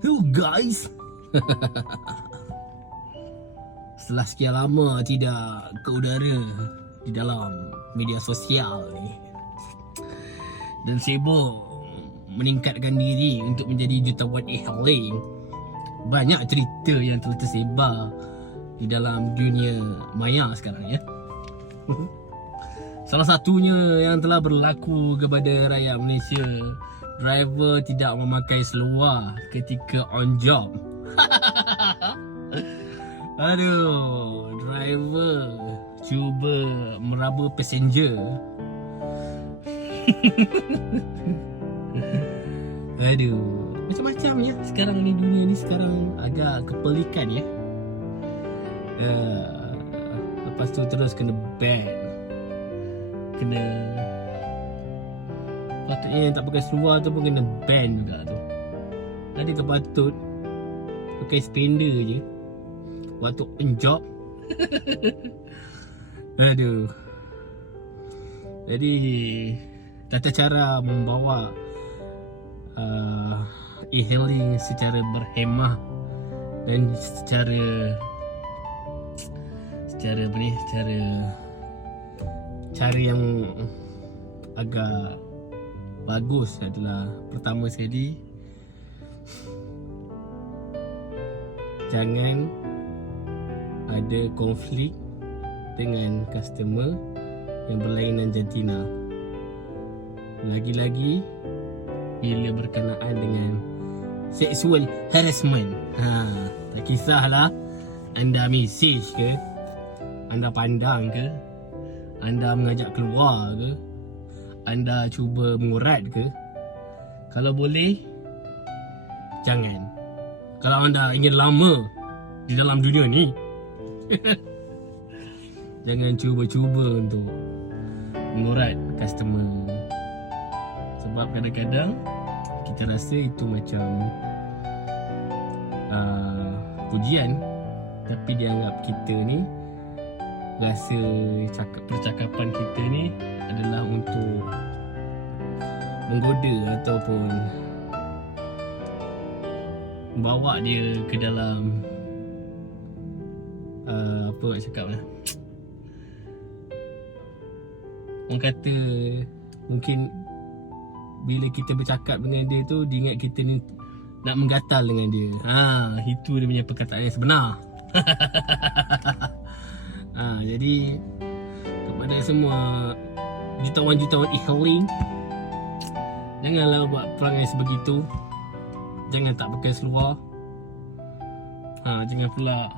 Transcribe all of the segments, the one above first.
Hello guys. Setelah sekian lama tidak ke udara di dalam media sosial ni dan sibuk meningkatkan diri untuk menjadi jutawan e-hailing, banyak cerita yang telah tersebar di dalam dunia maya sekarang ya. Salah satunya yang telah berlaku kepada rakyat Malaysia, driver tidak memakai seluar ketika on job. Aduh, driver cuba meraba passenger. Aduh, macam-macam ya sekarang ni, dunia ni sekarang agak kepelikan ya. Lepas tu terus kena ban, kena, patutnya yang tak pakai seluar tu pun kena ban juga tu. Adakah patut pakai spender je waktu on job? Aduh. Jadi tata cara membawa e-hailing secara berhemah dan secara apa ni, cara yang agak bagus adalah, pertama sekali, jangan ada konflik dengan customer yang berlainan jantina. Lagi-lagi bila berkenaan dengan sexual harassment. Tak kisahlah anda mesej ke, anda pandang ke, anda mengajak keluar ke, anda cuba mengurat ke, kalau boleh jangan. Kalau anda ingin lama di dalam dunia ni, jangan cuba-cuba untuk mengurat customer. Sebab kadang-kadang kita rasa itu macam pujian, tapi dianggap kita ni rasa percakapan kita ni adalah untuk menggoda ataupun bawa dia ke dalam apa nak cakap lah, orang kata mungkin bila kita bercakap dengan dia tu, dia ingat kita ni nak menggatal dengan dia. Itu dia punya perkataan yang sebenar. Jadi kepada semua jutawan-jutawan e-hailing, janganlah buat perangai sebegitu. Jangan tak pakai seluar. Jangan pula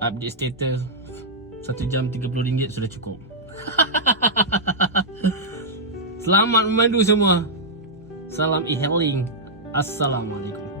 update status 1 jam RM30 sudah cukup. Selamat memandu semua. Salam e-hailing. Assalamualaikum.